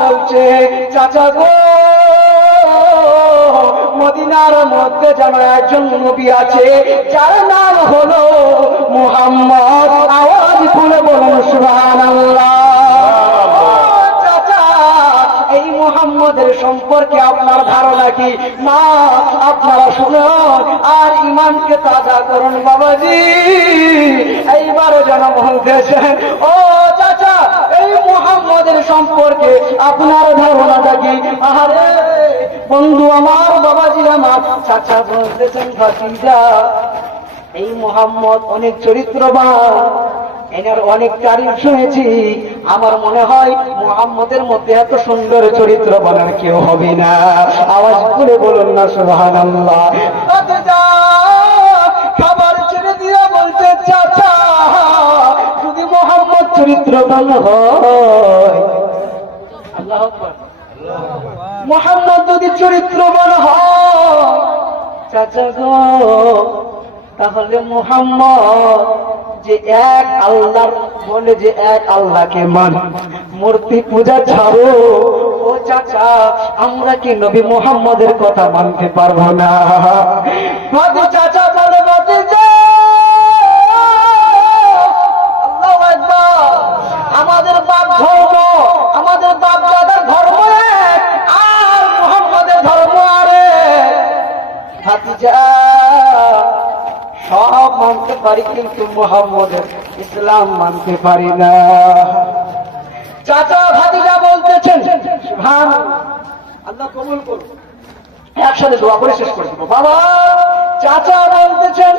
বলছে চাচা গো মদিনার মধ্যে যেন একজন নবী আছে যার নাম হলো মুহাম্মদ। আওয়াজ খুলে বলুন সুবহানাল্লাহ। চাচা এই মুহাম্মদের সম্পর্কে আপনার ধারণা কি? মা আপনারা শুনুন আর ইমানকে তাজা করুন বাবাজি। এইবারও যেন বলতেছেন ও চাচা এই মুহাম্মদের সম্পর্কে আপনার ধারণাটা কি? আরে বন্ধু আমার, বাবাজি আমার, চাচা বলতেছেন ভাতিজা এই মুহাম্মদ অনেক চরিত্রবান, এনার অনেক তারিফ শুনেছি। আমার মনে হয় মুহাম্মদের মধ্যে এত সুন্দর চরিত্রবান আর কেউ হবে না। আওয়াজ করে বলুন না সুবহানাল্লাহ। খাবার ছেড়ে দিয়ে বলছে চাচা যদি মুহাম্মদ চরিত্রবান হয়, আল্লাহু আকবার, মুহাম্মদ যদি চরিত্রবান হয় চাচা গো তাহলে মুহাম্মদ যে এক আল্লাহর বলে যে এক আল্লাহকে মান, মূর্তি পূজা ছাড়ো ও চাচা আমরা কি নবী মুহাম্মদের কথা মানতে পারবো না? চাচা বলে আল্লাহু আকবার, আমাদের বাপ ধর্ম, আমাদের বাপ দাদার ধর্ম এক, আর মুহাম্মদের ধর্ম আরে ভাতিজা সব মানতে পারি কিন্তু মুহাম্মদের ইসলাম মানতে পারি না। চাচা ভাতিজা বলতেছেন সুবহানাল্লাহ, আল্লাহ কবুল করুন, একসাথে দোয়া করে শেষ করে দেব। বাবা চাচা বলতেছেন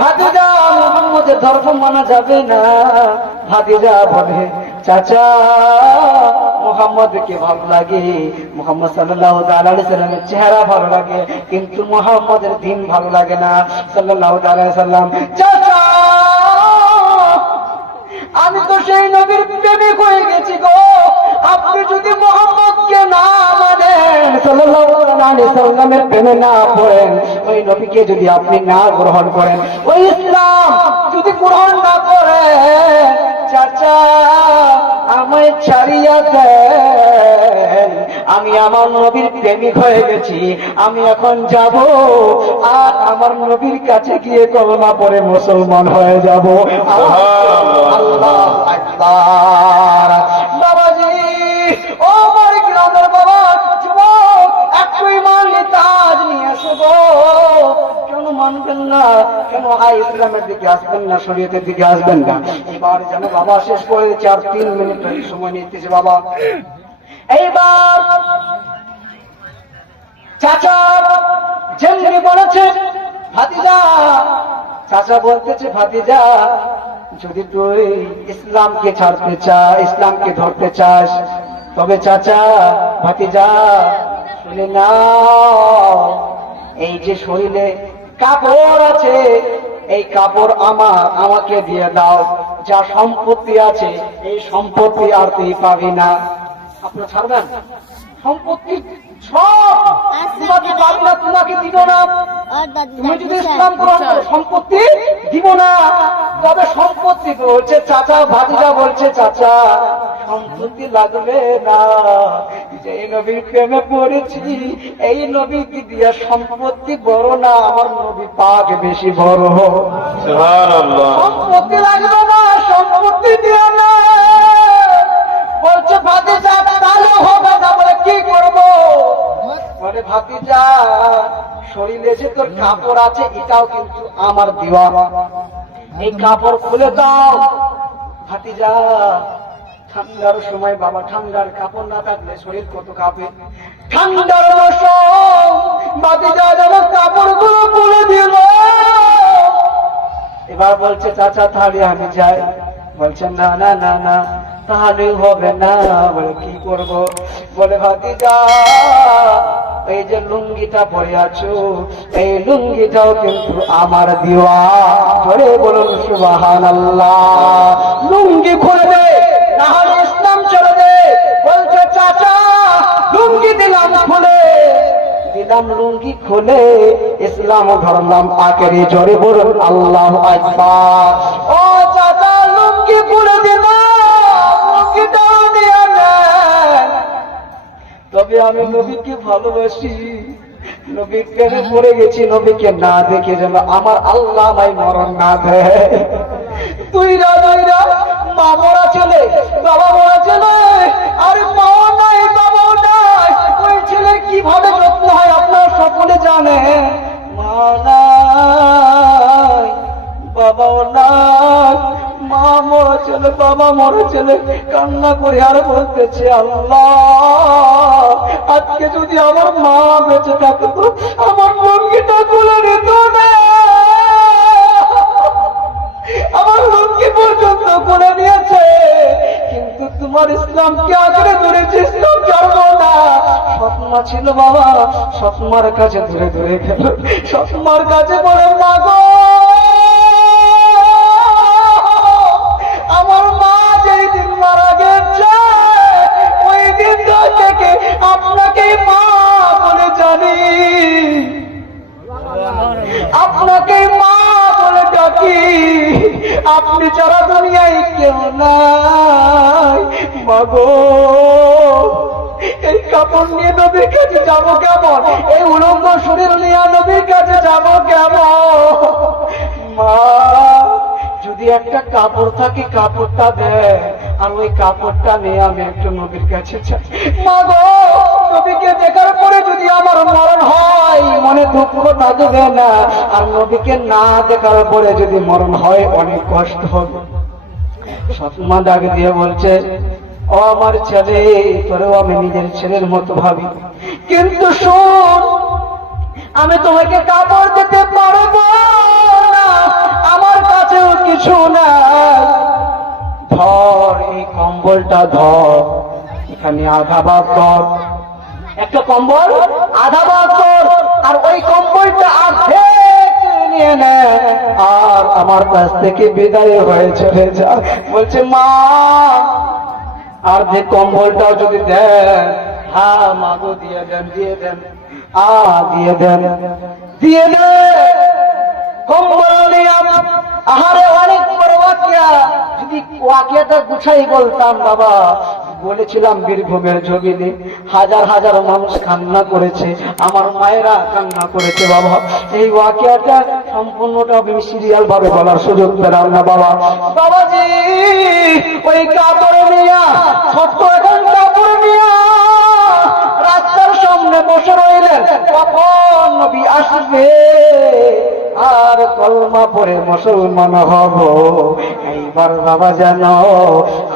ভাতিজা মুহাম্মদের ধর্ম মানা যাবে না। ভাতিজা বলে চাচা মুহাম্মদকে ভালো লাগে, মুহাম্মদ সাল্লাল্লাহু আলাইহি সাল্লামের চেহারা ভালো লাগে, কিন্তু মুহাম্মদের দিন ভালো লাগে না সাল্লাল্লাহু আলাইহি সাল্লাম। চাচা আমি তো সেই নবীর প্রেমিক হয়ে গেছি গো, আপনি যদি মুহাম্মদকে না মানেন, সাল্লাল্লাহু আলাইহি সাল্লামের প্রেমে না পড়েন, ওই নবীকে যদি আপনি না গ্রহণ করেন, ওই ইসলাম যদি গ্রহণ না করেন, চাচা আমায় ছাড়িয়া দেন, আমি আমার নবীর প্রেমিক হয়ে গেছি, আমি এখন যাব আর আমার নবীর কাছে গিয়ে কলমা পড়ে মুসলমান হয়ে যাব। আল্লাহু আকবার। বাবাজি ও বাড়ি গ্রামের বাবা যুবক একটু ইমান তাজ নিয়ে আসো গো। কেন মানবেন না? কেন ইসলামের দিকে আসবেন না, শরীয়তের দিকে আসবেন না? এবার যেন বাবা শেষ করে 4-3 মিনিট সময় নিতেছে বাবা। এইবার চাচা যেমনি বলেছে ভাতিজা, চাচা বলতেছে ভাতিজা যদি তুই ইসলামকে ছাড়তে চাস, ইসলামকে ধরতে চাস, তবে চাচা ভাতিজা শুনে না, এই যে শরীরে কাপড় আছে এই কাপড় আমাকে দিয়ে দাও, যা সম্পত্তি আছে এই সম্পত্তি আর তুই পাবি না। আপনার ছাড়বেন সম্পত্তি সব তোমাকে পাবি না, তোমাকে দিব না, তুমি যদি ইসলাম গ্রহণ করো সম্পত্তি দিব না। তবে সম্পত্তি বলছে চাচা, ভাতিজা বলছে চাচা সম্পত্তি লাগবে না, যে নবীর প্রেমে পড়েছি এই নবীকে দিয়া সম্পত্তি বড় না, আমার নবী পাক বেশি বড়। সুবহানাল্লাহ। সম্পত্তি লাগবে না, সম্পত্তি দিয়া না। বলছে ভাতিজা তাহলে হবে না, বলে কি করবো? বলে ভাতিজা শরীরে যে তোর কাপড় আছে এটাও কিন্তু আমার দেওয়া, এই কাপড় খুলে দাও। ভাতিজা ঠান্ডার সময় বাবা, ঠান্ডার কাপড় না থাকলে শরীর কত কাঁপে। ঠান্ডার মৌসুম ভাতিজা যেন কাপড় গুলো খুলে দিল। এবার বলছে চাচা তাহলে আমি যাই। বলছে না না না না তাহলে হবে না। বলে কি করব? বলে ভাতিজা এই যে লুঙ্গিটা পরে আছো এই লুঙ্গিটাও কিন্তু আমার দেওয়া। পরে বলুন সুবহানাল্লাহ। লুঙ্গি খুলে দে না হলে ইসলাম ছেড়ে দে। বলছে চাচা লুঙ্গি দিলাম খুলে, দিলাম লুঙ্গি খুলে, ইসলাম ধরলাম আকেরে। জোরে বলুন আল্লাহু আকবার। ও চাচা লুঙ্গি খুলে দিলাম, লুঙ্গিটাও দিয়ে নেন, বলে আমি নবীকে ভালোবাসি, নবী প্রেমে পড়ে গেছি, নবীকে না দেখে যেন আমার আল্লাহ আমায় মরণ না দেয়। তুই রাজাইরা মা মরা ছেলে, বাবা মরা ছেলে, আরে মাও নাই বাবাও নাই, ওই ছেলের কিভাবে যত্ন হয় আপনারা সকলে জানে। মা নাই বাবাও নাই, মা মরা ছেলে বাবা মরা ছেলে কান্না করে আর বলতেছে আল্লাহ আজকে যদি আমার মা বেঁচে থাকতো আমার লুঙ্গিটা খুলে নিত না, আমার লুঙ্গি পর্যন্ত করে নিয়েছে, কিন্তু তোমার ইসলামকে আঁকড়ে ধরেছে, ইসলাম ছাড়বো না। সৎমা ছিল বাবা, সৎমার কাছে ধরে ধরে গেল, সৎমার কাছে বলে মা গো আমার মা যেই দিন মারা গেছে ওই দিন থেকে আপনাকে মা বলে জানি, আপনাকে মা বলে ডাকি, আপনি ছাড়া দুনিয়ায় কেউ নাই। মাগো এই কাপড় নিয়ে নবীর কাছে যাবো কেমন, এই উলঙ্গ শরীর নিয়ে নবীর কাছে যাবো কেমন? মা যদি একটা কাপড় থাকে কাপড়টা দেয়, আর ওই কাপড়টা নিয়ে আমি একটু নবীর কাছে যাই। মা গো নবীকে দেখার পরে যদি আমার মরণ হয় মনে দুঃখ থাকবে না, আর নবীকে না দেখার পরে যদি মরণ হয় অনেক কষ্ট হবে। সৎমা ডাক দিয়ে বলছে ও আমার ছেলে, তোরেও আমি নিজের ছেলের মতো ভাবি, কিন্তু শোন আমি তোমাকে কাপড় দিতে পারবো না, আমার কাছেও কিছু নাই, ধর এই কম্বলটা ধর, এখানে আধা ভাগ কর, একটা কম্বল আধা ভাগ কর, আর ওই কম্বলটা অর্ধেক নিয়ে নে, আর আমার কাছ থেকে বিদায় হয়ে চলে যা। বলছে মা আর যে কম্বলটাও যদি দেন, হ্যাঁ মাগো দিয়ে দেন, দিয়ে দেন, দিয়ে দেন, দিয়ে দেন কম্বল নিয়ে। আহারে অনেক বড় ওয়াকিয়া, যদি ওয়াকিয়াটা গুছাই বলতাম বাবা, বলেছিলাম বীরভূমের জমিনে হাজার হাজার মানুষ কান্না করেছে, আমার মায়েরা কান্না করেছে বাবা, এই ওয়াকিয়াটা সম্পূর্ণটা আমি সিরিয়াল ভাবে বলার সুযোগ পেলাম না বাবা। বাবাজি ওই কাপড় নিয়া, ছোট্ট এখন কাপড় নিয়া রাস্তার সামনে বসে রইলেন, কখন নবী আসবে আর কলমা পড়ে মুসলমান হব। এইবার বাবা জানো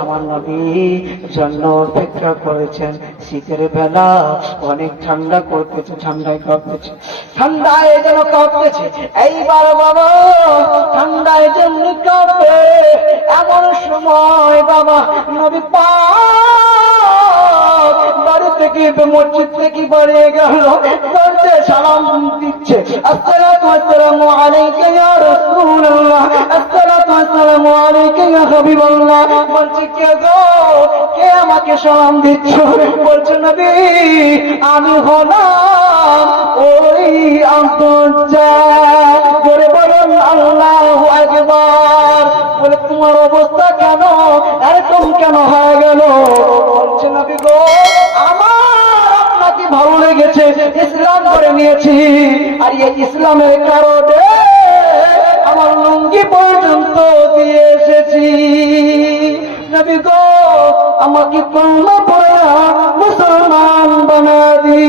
আমার নবী জন্য অপেক্ষা করেছেন, শীতের বেলা অনেক ঠান্ডা করতেছে, ঠান্ডায় কাঁপতেছে, ঠান্ডায় যেন কাঁপতেছে, এইবার বাবা ঠান্ডায় যেমন কাঁপে এমন সময় বাবা নবী বাড়ি থেকে মসজিদ থেকে বাড়িয়ে গেল, দরজে সালাম দিচ্ছে, আসসালাতু ওয়াসসালামু আলাইকা ইয়া রাসূলুল্লাহ, আসসালাতু ওয়াসসালামু আলাইকা ইয়া হাবিবাল্লাহ। বলছে কে গো, কে আমাকে সালাম দিচ্ছ? বলছে নবী আমি হলাম ওই আন্তর্জাত, জোরে বলুন আল্লাহু আকবার। বলে তোমার অবস্থা কেন এরকম কেন হয়ে গেল? বলছে নবী গো আমার আপনাকে ভালো লেগেছে, ইসলাম করে নিয়েছি, আর এই ইসলামের কারণে আমার লুঙ্গি পর্যন্ত দিয়ে এসেছি। নবী গো আমাকে কলমা পড়ে মুসলমান বানা দি।